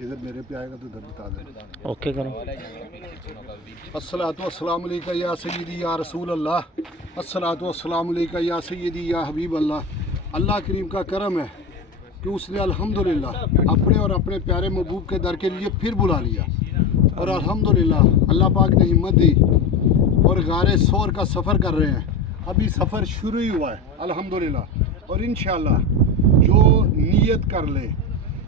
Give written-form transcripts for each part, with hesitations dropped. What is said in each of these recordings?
इधर मेरे पे आएगा तो इधर बता देना। ओके करो। अस्सलातु वस्सलामु अलैका या सय्यदी या रसूल अल्लाह, अस्सलातु वस्सलामु अलैका या सय्यदी या हबीब अल्लाह। अल्लाह करीम का करम है कि उसने अल्हम्दुलिल्लाह अपने और अपने प्यारे महबूब के दर के लिए फिर बुला लिया, और अल्हम्दुलिल्लाह अल्लाह पाक ने हिम्मत दी और गारे सौर का सफ़र कर रहे हैं। अभी सफ़र शुरू ही हुआ है अल्हम्दुलिल्लाह, और इंशाअल्लाह जो नीयत कर ले,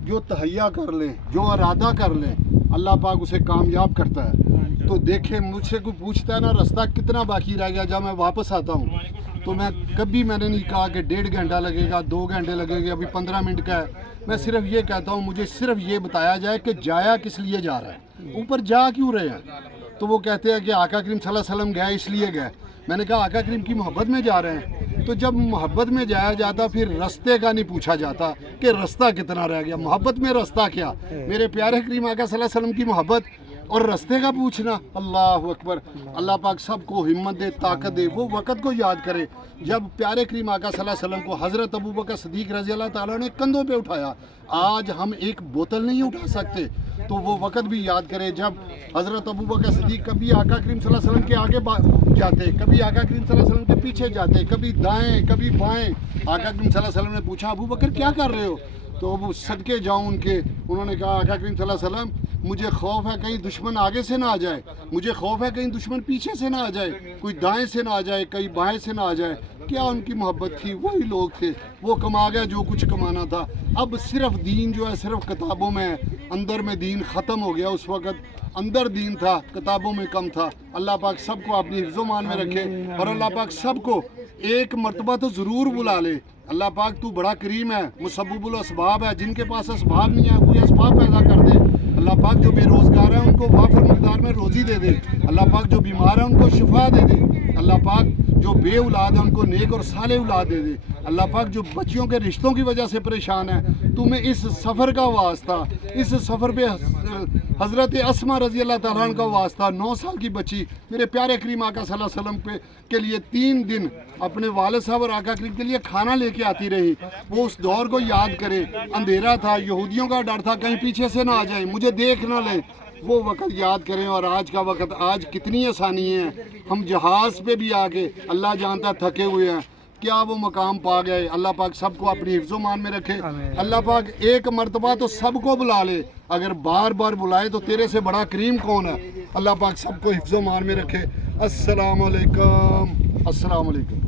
जो तहैया कर ले, जो इरादा कर ले, अल्लाह पाक उसे कामयाब करता है। तो देखे, मुझसे कोई पूछता है ना रास्ता कितना बाकी रह गया, जब मैं वापस आता हूँ तो मैंने नहीं कहा कि 1.5 घंटा लगेगा, 2 घंटे लगेंगे, अभी 15 मिनट का है। मैं सिर्फ ये कहता हूँ, मुझे सिर्फ ये बताया जाए कि जाया किस लिए जा रहा है, ऊपर जा क्यों रहे हैं। तो वो कहते हैं कि आका करीम सल्लल्लाहु अलैहि वसल्लम गए इसलिए गए। मैंने कहा आका करीम की मोहब्बत में जा रहे हैं, तो जब मोहब्बत में जाया जाता फिर रास्ते का नहीं पूछा जाता कि रास्ता कितना रह गया। मोहब्बत में रास्ता क्या, मेरे प्यारे करीम आका सल्लल्लाहु अलैहि वसल्लम की मोहब्बत और रास्ते का पूछना। अल्लाह अकबर। अल्लाह पाक सबको हिम्मत दे, ताकत दे, वो वक़्त को याद करे जब प्यारे करीम आका सल्लल्लाहु अलैहि वसल्लम को हज़रत अबू बकर सिद्दीक़ रज़ी अल्लाह ताला ने कंधों पे उठाया। आज हम एक बोतल नहीं उठा सकते, तो वो वक़्त भी याद करे जब हज़रत अबू बकर सिद्दीक़ कभी आका करीम सल्लल्लाहु अलैहि वसल्लम के आगे जाते, कभी आका करीम सल्लल्लाहु अलैहि वसल्लम के पीछे जाते, कभी दाएँ कभी बाएँ। आका करीम सल्लल्लाहु अलैहि वसल्लम ने पूछा अबू बकर क्या कर रहे हो, तो वो सदके जाऊँ उनके, उन्होंने कहा आका करीम सल्लल्लाहु अलैहि वसल्लम मुझे खौफ है कहीं दुश्मन आगे से ना आ जाए, मुझे खौफ है कहीं दुश्मन पीछे से ना आ जाए, कोई दाएं से ना आ जाए, कहीं बाएं से ना आ जाए। क्या उनकी मोहब्बत थी, वही लोग थे, वो कमा गया जो कुछ कमाना था। अब सिर्फ दीन जो है सिर्फ किताबों में है, अंदर में दीन ख़त्म हो गया। उस वक़्त अंदर दीन था, किताबों में कम था। अल्लाह पाक सबको अपनी हिफ्ज़ो मान में रखे, और अल्लाह पाक सबको एक मरतबा तो ज़रूर बुला ले। अल्लाह पाक तू बड़ा करीम है, मुसब्बिबुल असबाब है, जिनके पास असबाब नहीं है कोई असबाब पैदा कर दे। अल्लाह पाक जो बेरोज़गार है उनको वाफिर मकदार में रोज़ी दे दे। अल्लाह पाक जो बीमार है उनको शिफा दे दे। अल्लाह पाक जो बे औलाद है उनको नेक और साले औलाद दे दे। अल्लाह पाक जो बच्चियों के रिश्तों की वजह से परेशान है, तुम्हें इस सफ़र का वास्ता, इस सफ़र पे हज़रत अस्मा रज़ी अल्लाह ताला अन्हा का वास्ता, 9 साल की बच्ची मेरे प्यारे करीम आका सल्लल्लाहु अलैहि वसल्लम के लिए 3 दिन अपने वालिद साहब और आका करीम के लिए खाना लेके आती रही। वो उस दौर को याद करे, अंधेरा था, यहूदियों का डर था कहीं पीछे से ना आ जाए, मुझे देख ना ले, वो वक़्त याद करें। और आज का वक़्त, आज कितनी आसानी है, हम जहाज़ पे भी आके अल्लाह जानता थके हुए हैं, क्या वो मकाम पा गए। अल्लाह पाक सबको अपनी हिफ्ज़ो मान में रखे। अल्लाह पाक एक मरतबा तो सबको बुला ले, अगर बार बार बुलाए तो तेरे से बड़ा करीम कौन है। अल्लाह पाक सबको हिफ्ज़ो मान में रखे। अस्सलाम वालेकुम, अस्सलाम वालेकुम।